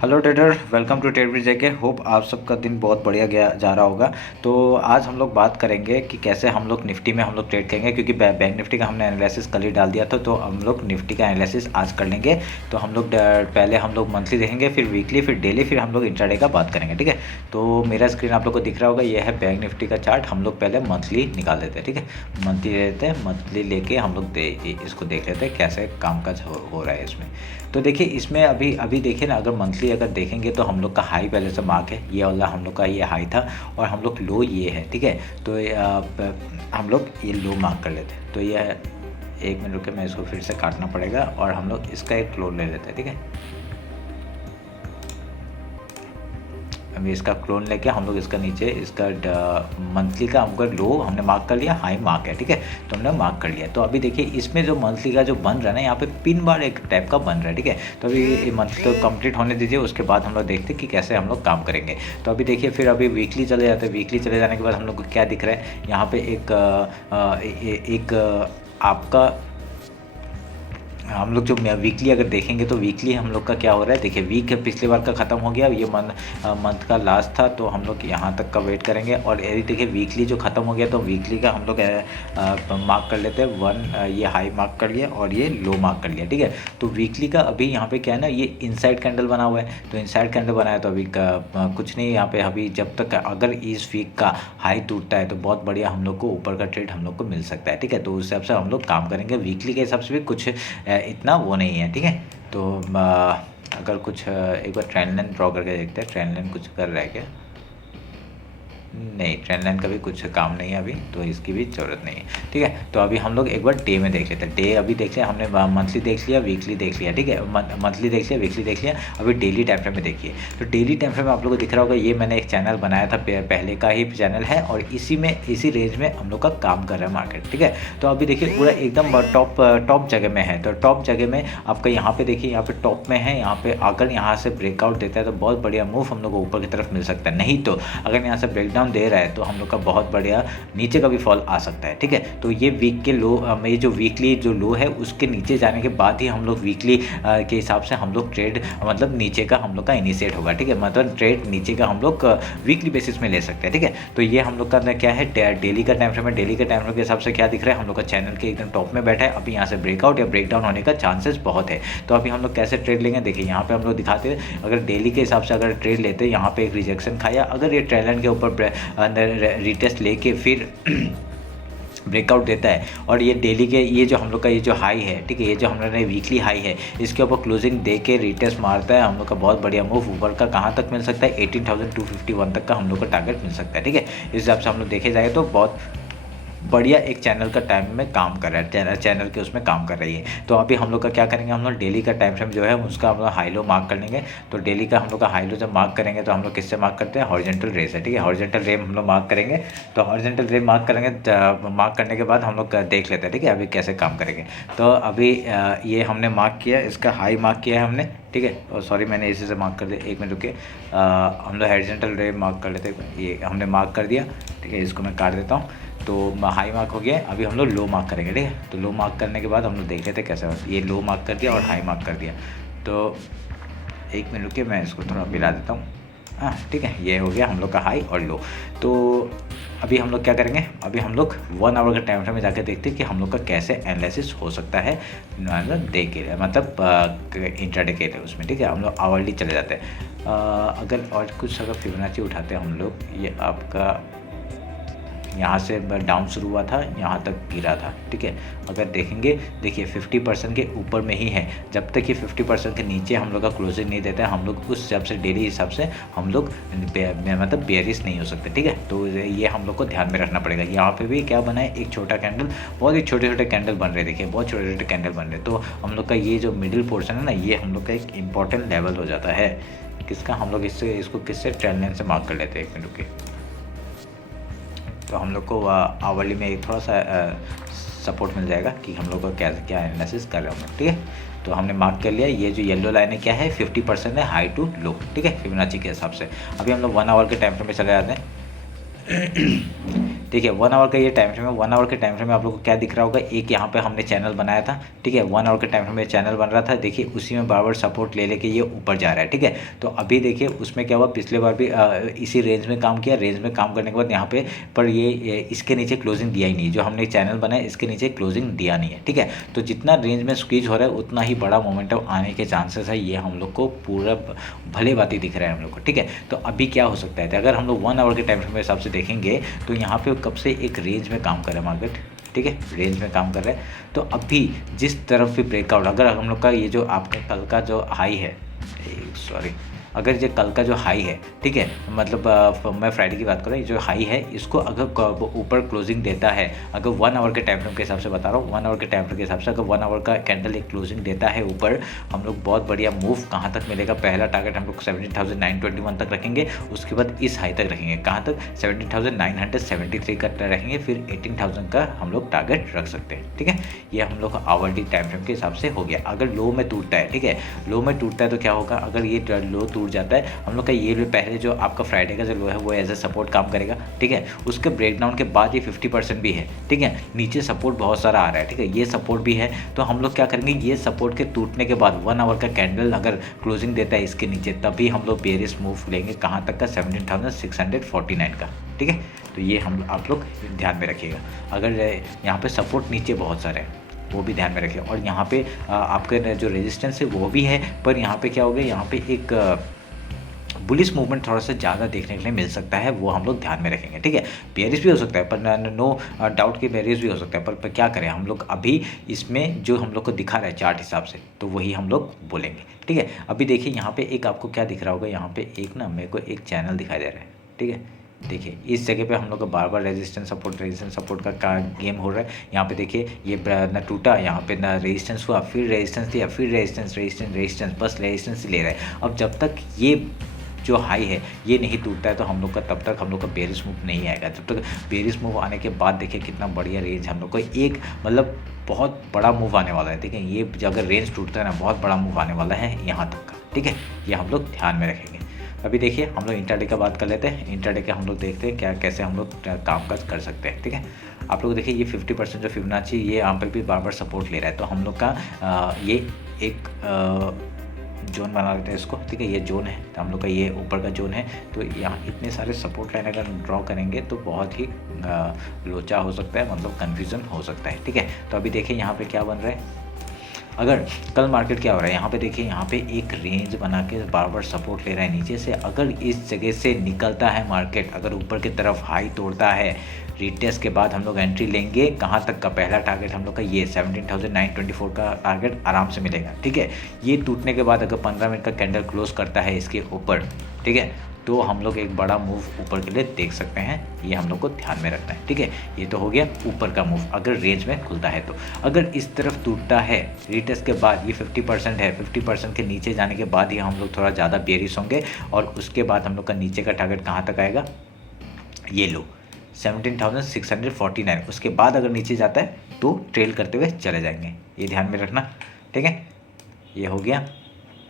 Hello trader, welcome to trade bridge JK. Hope आप सबका दिन बहुत बढ़िया गया जा रहा होगा। तो आज हम लोग बात करेंगे कि कैसे हम लोग निफ्टी में हम लोग ट्रेड करेंगे, क्योंकि बैंक निफ्टी का हमने एनालिसिस कल ही डाल दिया था। तो हम लोग निफ्टी का एनालिसिस आज कर लेंगे। तो हम लोग पहले हम लोग मंथली देखेंगे, फिर वीकली, फिर डेली, फिर हम लोग इंट्राडे का बात करेंगे। ठीक है, तो मेरा स्क्रीन आप लोग को दिख रहा होगा, ये है बैंक निफ्टी का चार्ट। हम लोग पहले मंथली निकाल देते हैं। ठीक है, मंथली लेते हैं, मंथली लेके हम लोग इसको देख लेते हैं कैसे कामकाज हो रहा है इसमें। तो देखिए इसमें अभी अभी देखिए ना, अगर मंथली अगर देखेंगे तो हम लोग का हाई पहले से मार्क है, ये वाला हम लोग का ये हाई था, और हम लोग लो ये है। ठीक है, तो हम लोग ये लो मार्क कर लेते हैं। तो ये 1 मिनट रुके, मैं इसको फिर से काटना पड़ेगा, और हम लोग इसका एक क्लोन ले लेते हैं। ठीक है, अभी इसका क्लोन लेके हम लोग इसका नीचे इसका मंथली का हमको लो हमने मार्क कर लिया, हाई मार्क है। ठीक है, तो हमने मार्क कर लिया। तो अभी देखिए इसमें जो मंथली का जो बन रहा है ना, यहाँ पे पिन बार एक टाइप का बन रहा है। ठीक है, तो अभी ये मंथली तो कंप्लीट होने दीजिए, उसके बाद हम लोग देखते हैं कि कैसे हम लोग काम करेंगे। तो अभी देखिए फिर अभी वीकली चले जाते हैं। वीकली चले जाने के बाद हम लोग को क्या दिख रहा है, यहाँ पे एक आपका हम लोग जो वीकली अगर देखेंगे तो वीकली हम लोग का क्या हो रहा है, देखिए वीक पिछले बार का ख़त्म हो गया, ये मंथ का लास्ट था, तो हम लोग यहाँ तक का वेट करेंगे। और यदि देखिए वीकली जो ख़त्म हो गया तो वीकली का हम लोग मार्क कर लेते हैं। ये हाई मार्क कर लिया और ये लो मार्क कर लिया। ठीक है, तो वीकली का अभी यहाँ पे क्या है ना, ये इनसाइड कैंडल बना हुआ है। तो इनसाइड कैंडल बनाया तो अभी कुछ नहीं यहाँ पे। अभी जब तक अगर इस वीक का हाई टूटता है तो बहुत बढ़िया हम लोग को ऊपर का ट्रेड हम लोग को मिल सकता है। ठीक है, तो उस हिसाब से हम लोग काम करेंगे। वीकली के हिसाब से भी कुछ इतना वो नहीं है। ठीक है, तो अगर कुछ एक बार ट्रेंड लाइन ड्रॉ करके देखते हैं, ट्रेंड लाइन कुछ कर रहा है क्या? नहीं, ट्रेंड लाइन का भी कुछ काम नहीं है अभी, तो इसकी भी ज़रूरत नहीं है। ठीक है, तो अभी हम लोग एक बार डे में देख लेते हैं। डे अभी देख लिया हमने, मंथली देख लिया, वीकली देख लिया। ठीक है, मंथली देख लिया, वीकली देख लिया। अभी डेली टाइम फ्रेम में देखिए। तो डेली टाइम फ्रेम में आप लोगों को दिख रहा होगा, ये मैंने एक चैनल बनाया था, पहले का ही चैनल है, और इसी रेंज में हम लोग का काम कर रहा है मार्केट। ठीक है, तो अभी देखिए पूरा एकदम टॉप जगह में है। तो टॉप जगह में आपका यहाँ पे देखिए, यहाँ पे टॉप में है। यहाँ पे अगर यहाँ से ब्रेकआउट देता है तो बहुत बढ़िया मूव हम लोग को ऊपर की तरफ मिल सकता है। नहीं तो अगर यहाँ से ब्रेकडाउन दे रहा है तो हम लोग का बहुत बढ़िया नीचे का भी फॉल आ सकता है। ठीक है, तो ये वीक के लो, ये जो वीकली जो लो है उसके नीचे जाने के बाद ही हम लोग वीकली के हिसाब से हम लोग ट्रेड मतलब नीचे का हम लोग का इनिशिएट होगा। ठीक है, मतलब ट्रेड नीचे का हम लोग वीकली बेसिस में ले सकते हैं। ठीक है, तो ये हम लोग का क्या है, डेली का टाइम फ्रेम है। डेली का टाइम फ्रेम के हिसाब से क्या दिख रहा है, हम लोग का चैनल के एकदम टॉप में बैठा है। अभी यहाँ से ब्रेकआउट या ब्रेकडाउन होने का चांसेस बहुत है। तो अभी हम लोग कैसे ट्रेड लेंगे, देखिए यहाँ पे हम लोग दिखाते हैं। अगर डेली के हिसाब से अगर ट्रेड लेते हैं, यहाँ पे एक रिजेक्शन खाया, अगर ये ट्रेंड लाइन के ऊपर रिटेस्ट लेके फिर ब्रेकआउट देता है, और ये डेली के ये जो हम लोग का ये जो हाई है, ठीक है, ये जो हम लोग ने वीकली हाई है, इसके ऊपर क्लोजिंग दे के रिटेस्ट मारता है, हम लोग का बहुत बढ़िया मूव ऊपर का कहाँ तक मिल सकता है, 18,251 तक का हम लोग का टारगेट मिल सकता है। ठीक है, इस हिसाब से हम लोग देखे जाए तो बहुत बढ़िया एक चैनल का टाइम में काम कर रहा है, चैनल के उसमें काम कर रही है। तो अभी हम लोग का क्या करेंगे, हम लोग डेली का टाइम फ्रेम जो है उसका हम लोग हाई लो मार्क कर लेंगे। तो डेली का हम लोग का हाई लो जब मार्क करेंगे तो हम लोग किससे मार्क करते हैं, हॉरिजॉन्टल रे से। ठीक है, हॉरिजॉन्टल रे हम लोग मार्क करेंगे। तो हॉरिजॉन्टल रे मार्क करेंगे, मार्क करने के बाद हम लोग देख लेते हैं। ठीक है, अभी कैसे काम करेंगे। तो अभी ये हमने मार्क किया, इसका हाई मार्क किया है हमने। ठीक है, और सॉरी मैंने इसी से मार्क कर दिया, 1 मिनट रुके, हम लोग हॉरिजॉन्टल रे मार्क कर लेते हैं। ये हमने मार्क कर दिया। ठीक है, इसको मैं काट देता हूँ। तो हाई मार्क हो गया, अभी हम लोग लो मार्क करेंगे। ठीक है, तो लो मार्क करने के बाद हम लोग देख लेते हैं कैसे होता है। ये लो मार्क कर दिया और हाई मार्क कर दिया। तो 1 मिनट रुकिए, मैं इसको थोड़ा मिला देता हूँ। हाँ, ठीक है, ये हो गया हम लोग का हाई और लो। तो अभी हम लोग क्या करेंगे, अभी हम लोग 1 आवर के टाइम फ्रेम में जाकर देखते हैं कि हम लोग का कैसे एनालिसिस हो सकता है डे के लिए, मतलब इंट्राडे के लिए उसमें। ठीक है, हम लोग आवरली चले जाते हैं। अगर और कुछ अगर फिबोनाची उठाते हैं हम लोग, ये आपका यहाँ से डाउन शुरू हुआ था, यहाँ तक गिरा था। ठीक है, अगर देखेंगे, देखिए 50% के ऊपर में ही है। जब तक ये 50% के नीचे हम लोग का क्लोजिंग नहीं देता है, हम लोग उस हिसाब से डेली हिसाब से हम लोग मतलब बेयरिश नहीं हो सकते। ठीक है, तो ये हम लोग को ध्यान में रखना पड़ेगा। यहाँ पे भी क्या बना है, एक छोटा कैंडल, बहुत ही छोटे छोटे कैंडल बन रहे, देखिए बहुत छोटे छोटे कैंडल बन रहे। तो हम लोग का ये जो मिडिल पोर्शन है ना, ये हम लोग का एक इंपॉर्टेंट लेवल हो जाता है किसका, हम लोग इसको किससे ट्रेंड लाइन से मार्क कर लेते हैं। 1 मिनट के, तो हम लोग को आवरली में एक थोड़ा सा सपोर्ट मिल जाएगा कि हम लोग को क्या क्या एनालिसिस कर रहे होंगे। ठीक है, तो हमने मार्क कर लिया। ये जो येलो लाइन है क्या है, 50% है हाई टू लो। ठीक है, फिबोनाची के हिसाब से। अभी हम लोग 1 आवर के टाइम फ्रेम में चले जाते हैं। ठीक है 1 आवर का ये टाइम फ्रेम है। 1 आवर के टाइम फ्रेम में आप लोग को क्या दिख रहा होगा, एक यहाँ पे हमने चैनल बनाया था, ठीक है 1 आवर के टाइम फ्रेम में चैनल बन रहा था, देखिए उसी में बार बार सपोर्ट ले लेके ये ऊपर जा रहा है, ठीक है। तो अभी देखिए उसमें क्या हुआ, पिछले बार भी इसी रेंज में काम किया, रेंज में काम करने के बाद यहाँ पे पर ये इसके नीचे क्लोजिंग दिया ही नहीं, जो हमने चैनल बनाया इसके नीचे क्लोजिंग दिया नहीं है, ठीक है। तो जितना रेंज में स्क्वीज हो रहा है उतना ही बड़ा मोमेंटम आने के चांसेस है, ये हम लोग को पूरा भले बात ही दिख रहा है हम लोग को, ठीक है। तो अभी क्या हो सकता है, तो अगर हम लोग 1 आवर के टाइम फ्रेम के हिसाब से देखेंगे तो यहाँ पे कब से एक रेंज में काम कर रहा है मार्केट, ठीक है रेंज में काम कर रहा है। तो अभी जिस तरफ भी ब्रेकआउट, अगर हम लोग का ये जो आपका कल का जो हाई है, सॉरी अगर ये कल का जो हाई है, ठीक है मतलब मैं फ्राइडे की बात कर रहा हूँ, जो हाई है इसको अगर ऊपर क्लोजिंग देता है, अगर 1 आवर के टाइम फ्रेम के हिसाब से बता रहा हूँ, 1 आवर के टाइम फ्रेम के हिसाब से अगर 1 आवर का कैंडल एक क्लोजिंग देता है ऊपर, हम लोग बहुत बढ़िया मूव कहाँ तक मिलेगा, पहला टारगेट हम लोग 17,921 तक रखेंगे, उसके बाद इस हाई तक रखेंगे, कहाँ तक 17,973 का रखेंगे, फिर 18,000 का हम लोग टारगेट रख सकते हैं, ठीक है। ये हम लोग आवरली टाइम फ्रेम के हिसाब से हो गया। अगर लो में टूटता है, ठीक है लो में टूटता है तो क्या होगा, अगर ये लो टूट जाता है, हम लोग का ये लो पहले जो आपका फ्राइडे का जो लो है वो एज ए सपोर्ट काम करेगा, ठीक है। उसके ब्रेकडाउन के बाद ये 50% भी है, ठीक है, नीचे सपोर्ट बहुत सारा आ रहा है, ठीक है ये सपोर्ट भी है। तो हम लोग क्या करेंगे, ये सपोर्ट के टूटने के बाद 1 आवर का कैंडल अगर क्लोजिंग देता है इसके नीचे, तभी हम लोग बेरिश मूव लेंगे, कहाँ तक का 17,649 का, ठीक है। तो ये हम आप लोग ध्यान में रखिएगा। अगर यहाँ पे सपोर्ट नीचे बहुत सारे हैं वो भी ध्यान में रखिए, और यहाँ पे आपके जो रेजिस्टेंस है वो भी है, पर यहाँ पे क्या हो गया, यहाँ पे एक बुलिश मूवमेंट थोड़ा सा ज़्यादा देखने के लिए मिल सकता है, वो हम लोग ध्यान में रखेंगे, ठीक है। बेयरिश भी हो सकता है, पर नो डाउट कि बेयरिश भी हो सकता है, पर क्या करें हम लोग अभी इसमें जो हम लोग को दिखा रहा है चार्ट हिसाब से, तो वही हम लोग बोलेंगे, ठीक है। अभी देखिए यहाँ पे एक आपको क्या दिख रहा होगा, यहाँ पे एक ना मेरे को एक चैनल दिखाई दे रहा है, ठीक है। देखिए इस जगह पे हम लोग का बार बार रेजिस्टेंस सपोर्ट का गेम हो रहा है। यहाँ पे देखिए ये ना टूटा, यहाँ पे ना रेजिस्टेंस हुआ, फिर रेजिस्टेंस दिया, फिर रेजिस्टेंस बस रेजिस्टेंस ले रहा है। अब जब तक ये जो हाई है ये नहीं टूटता है तो हम लोग का तब तक हम लोग का बेरिश मूव नहीं आएगा। जब तक बेरिश मूव आने के बाद देखिए कितना बढ़िया रेंज हम लोग को एक मतलब बहुत बड़ा मूव आने वाला है, ठीक है। ये अगर रेंज टूटता है ना बहुत बड़ा मूव आने वाला है यहाँ तक का, ठीक है। ये हम लोग ध्यान में रखेंगे। अभी देखिए हम लोग इंट्राडे का बात कर लेते हैं। इंट्राडे के हम लोग देखते हैं क्या कैसे हम लोग कामकाज कर सकते हैं, ठीक है। आप लोग देखिए ये 50% जो फिबोनाची ये यहाँ पर भी बार बार सपोर्ट ले रहा है, तो हम लोग का ये एक जोन बना लेते हैं इसको, ठीक है। ये जोन है तो हम लोग का ये ऊपर का जोन है, तो यहाँ इतने सारे सपोर्ट लाइन अगर ड्रॉ करेंगे तो बहुत ही लोचा हो सकता है, मतलब कन्फ्यूज़न हो सकता है, ठीक है। तो अभी देखिए यहाँ पे क्या बन रहा है, अगर कल मार्केट क्या हो रहा है, यहाँ पे देखिए यहाँ पे एक रेंज बना के बार बार सपोर्ट ले रहा है नीचे से। अगर इस जगह से निकलता है मार्केट, अगर ऊपर की तरफ हाई तोड़ता है, रिटेस्ट के बाद हम लोग एंट्री लेंगे, कहाँ तक का पहला टारगेट हम लोग का ये 17,924 का टारगेट आराम से मिलेगा, ठीक है। ये टूटने के बाद अगर 15 मिनट का कैंडल क्लोज करता है इसके ऊपर, ठीक है, तो हम लोग एक बड़ा मूव ऊपर के लिए देख सकते हैं। ये हम लोग को ध्यान में रखना है, ठीक है। ये तो हो गया ऊपर का मूव अगर रेंज में खुलता है तो। अगर इस तरफ टूटता है रिटेस्ट के बाद, ये 50% है, 50% के नीचे जाने के बाद ही हम लोग थोड़ा ज़्यादा बेरिश होंगे, और उसके बाद हम लोग का नीचे का टारगेट कहाँ तक आएगा, ये लो 17,649। उसके बाद अगर नीचे जाता है तो ट्रेल करते हुए चले जाएंगे, ये ध्यान में रखना, ठीक है। ये हो गया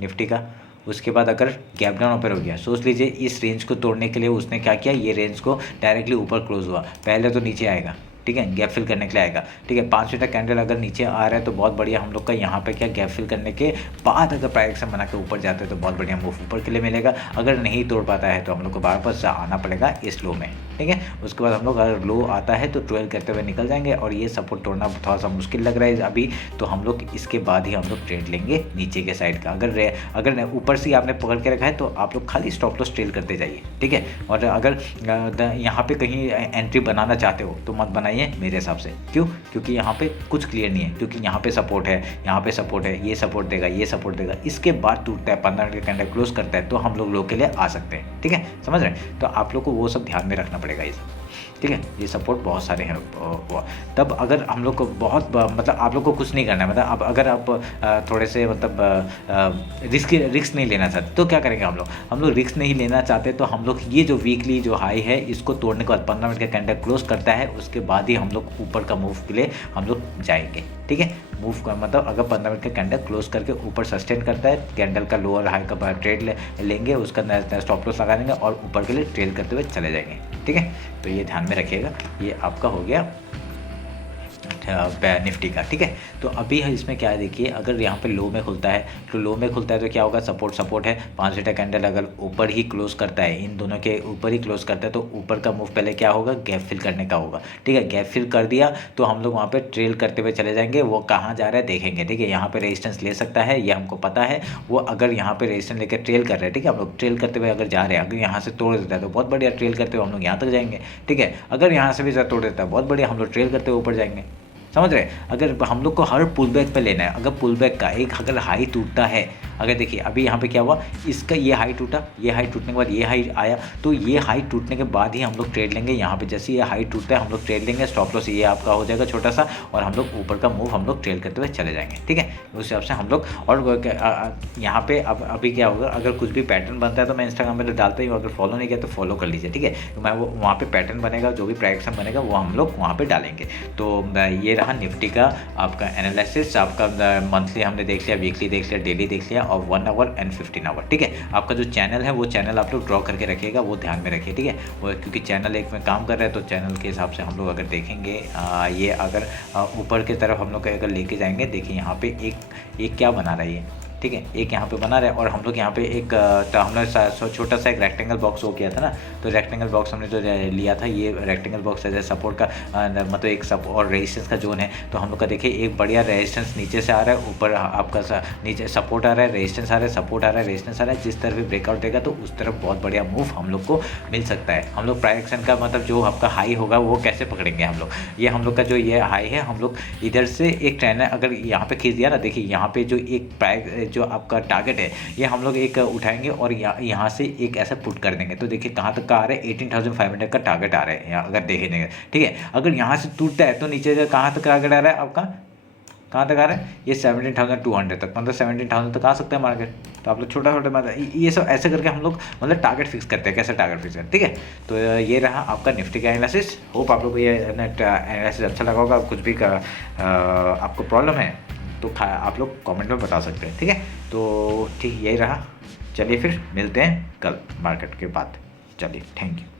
निफ्टी का। उसके बाद अगर गैप डाउन ओपन हो गया, सोच लीजिए इस रेंज को तोड़ने के लिए उसने क्या किया, ये रेंज को डायरेक्टली ऊपर क्लोज हुआ, पहले तो नीचे आएगा, ठीक है, गैप फिल करने के लिए आएगा, ठीक है। 5 मिनट कैंडल अगर नीचे आ रहा है तो बहुत बढ़िया हम लोग का यहाँ पे क्या गैप फिल करने के बाद अगर प्राइस एक्शन बना के ऊपर जाते हैं तो बहुत बढ़िया मूव ऊपर के लिए मिलेगा। अगर नहीं तोड़ पाता है तो हम लोग को वापस आना पड़ेगा इस लो में, ठीक है। उसके बाद हम लोग अगर लो आता है तो ट्वेल्व करते हुए निकल जाएंगे, और ये सपोर्ट तोड़ना थोड़ा सा मुश्किल लग रहा है अभी, तो हम लोग इसके बाद ही हम लोग ट्रेड लेंगे नीचे के साइड का। अगर ऊपर से आपने पकड़ के रखा है तो आप लोग खाली स्टॉप लॉस ट्रेल करते जाइए, ठीक है। और अगर यहाँ पे कहीं एंट्री बनाना चाहते हो तो मत बनाइए मेरे हिसाब से। क्यों? क्योंकि यहाँ पे कुछ क्लियर नहीं है, क्योंकि यहाँ पे सपोर्ट है, यहाँ पे सपोर्ट है, ये सपोर्ट देगा, ये सपोर्ट देगा, इसके बाद टूटता है, 15 मिनट का कैंडल क्लोज करता है, तो हम लोग लो के लिए आ सकते हैं, ठीक है, समझ रहे हैं। तो आप लोग को वो सब ध्यान में रखना पड़ेगा इस, ठीक है। ये सपोर्ट बहुत सारे हैं, तब अगर हम लोग को बहुत मतलब आप लोग को कुछ नहीं करना है, मतलब अब अगर आप थोड़े से मतलब रिस्क नहीं लेना चाहते तो क्या करेंगे हम लोग रिस्क नहीं लेना चाहते तो हम लोग ये जो वीकली जो हाई है इसको तोड़ने के बाद 15 मिनट का कैंडल क्लोज करता है, उसके बाद ही हम लोग ऊपर का मूव के लिए हम लोग जाएंगे, ठीक है। मूव का मतलब अगर 15 मिनट का कैंडल क्लोज करके ऊपर सस्टेन करता है, कैंडल का लोअर हाई का ट्रेड लेंगे, उसका स्टॉप लॉस लगा देंगे और ऊपर के लिए ट्रेल करते हुए चले जाएंगे। ठीक है। तो ये ध्यान में रखिएगा, ये आपका हो गया निफ्टी का, ठीक है। तो अभी इसमें क्या है देखिए, अगर यहाँ पे लो में खुलता है तो लो में खुलता है तो क्या होगा, सपोर्ट है 5 घंटा कैंडल अगर ऊपर ही क्लोज करता है, इन दोनों के ऊपर ही क्लोज करता है तो ऊपर का मूव पहले क्या होगा, गैप फिल करने का होगा, ठीक है। गैप फिल कर दिया तो हम लोग वहाँ पे ट्रेल करते हुए चले जाएंगे, वो कहाँ जा रहा है देखेंगे, ठीक है। यहाँ पे रेजिस्टेंस ले सकता है, ये हमको पता है। वो अगर यहाँ पे रेजिस्टेंस लेकर ट्रेल कर रहे हैं, ठीक है, हम लोग ट्रेल करते हुए अगर जा रहे हैं, अगर यहाँ से तोड़ देता है तो बहुत बढ़िया, ट्रेल करते हुए हम लोग यहाँ तक जाएंगे, ठीक है। अगर यहाँ से भी तोड़ देता है बहुत बढ़िया, हम लोग ट्रेल करते हुए ऊपर जाएंगे, समझ रहे। अगर हम लोग को हर पुल बैक पे लेना है, अगर पुल बैक का एक अगर हाई टूटता है, अगर देखिए अभी यहाँ पे क्या हुआ, इसका ये हाई टूटा, ये हाई टूटने के बाद ये हाई आया, तो ये हाई टूटने के बाद ही हम लोग ट्रेड लेंगे। यहाँ पे जैसे ये हाई टूटता है हम लोग ट्रेड लेंगे, स्टॉप लॉस ये आपका हो जाएगा छोटा सा, और हम लोग ऊपर का मूव हम लोग ट्रेड करते हुए चले जाएंगे, ठीक है। उस हिसाब से हम लोग, और यहाँ पे अब अभी क्या होगा, अगर कुछ भी पैटर्न बनता है तो मैं इंस्टाग्राम पर डालता ही हूँ, अगर फॉलो नहीं किया तो फॉलो कर लीजिए, ठीक है। तो मैं वो वहाँ पे पैटर्न बनेगा, जो भी प्राइडिक्शन बनेगा वो हम लोग वहाँ पे डालेंगे। तो ये रहा निफ्टी का आपका एनालिसिस। आपका मंथली हमने देख लिया, वीकली देख लिया, डेली देख लिया, और 1 आवर एंड 15 आवर, ठीक है। आपका जो चैनल है वो चैनल आप लोग ड्रॉ करके रखिएगा, वो ध्यान में रखिए, ठीक है। वो क्योंकि चैनल एक में काम कर रहा है तो चैनल के हिसाब से हम लोग अगर देखेंगे, ये अगर ऊपर की तरफ हम लोग अगर लेके जाएंगे, देखिए यहाँ पे एक क्या बना रहा है ये, ठीक है, एक यहाँ पे बना रहा है, और हम लोग यहाँ पे एक तो हमने छोटा सा एक रेक्टेंगल बॉक्स हो किया था ना, तो रेक्टेंगल बॉक्स हमने जो लिया था, ये रेक्टेंगल बॉक्स है सपोर्ट का, मतलब एक सब और रेजिस्टेंस का जोन है। तो हम लोग का देखिए एक बढ़िया रेजिस्टेंस नीचे से आ रहा है, ऊपर आपका नीचे सपोर्ट आ रहा है, रेजिस्टेंस आ रहा है, सपोर्ट आ रहा है, रेजिस्टेंस आ रहा है। जिस तरफ भी ब्रेकआउट देगा तो उस तरफ बहुत बढ़िया मूव हम लोग को मिल सकता है। हम लोग प्राइस एक्शन का मतलब जो आपका हाई होगा वो कैसे पकड़ेंगे हम लोग, ये हम लोग का जो ये हाई है, हम लोग इधर से एक ट्रेंड अगर यहाँ पे खींच दिया ना, देखिए यहाँ पे जो एक प्राइस जो आपका टारगेट है, ये हम लोग एक उठाएंगे और यहाँ से एक ऐसा पुट कर देंगे। तो देखिए कहाँ तक का आ रहा है, 18,500 का टारगेट आ रहा है यहाँ अगर देखेंगे, ठीक है। अगर यहाँ से टूटता है तो नीचे से कहाँ तक टारगेट आ रहा है आपका, कहाँ तक आ रहा है, ये 17,200 तक, मतलब 17,000 तक आ सकता है मार्केट। तो आप लोग छोटा मतलब ये सब ऐसे करके हम लोग मतलब टारगेट फिक्स करते हैं, कैसे टारगेट फिक्स करते हैं, ठीक है। तो ये रहा आपका निफ्टी का एनालिसिस। होप आप लोग को ये एनालिसिस अच्छा लगा होगा। कुछ भी का आपको प्रॉब्लम है तो आप लोग कमेंट में बता सकते हैं, ठीक है। तो ठीक यही रहा, चलिए फिर मिलते हैं कल मार्केट के बाद। चलिए, थैंक यू।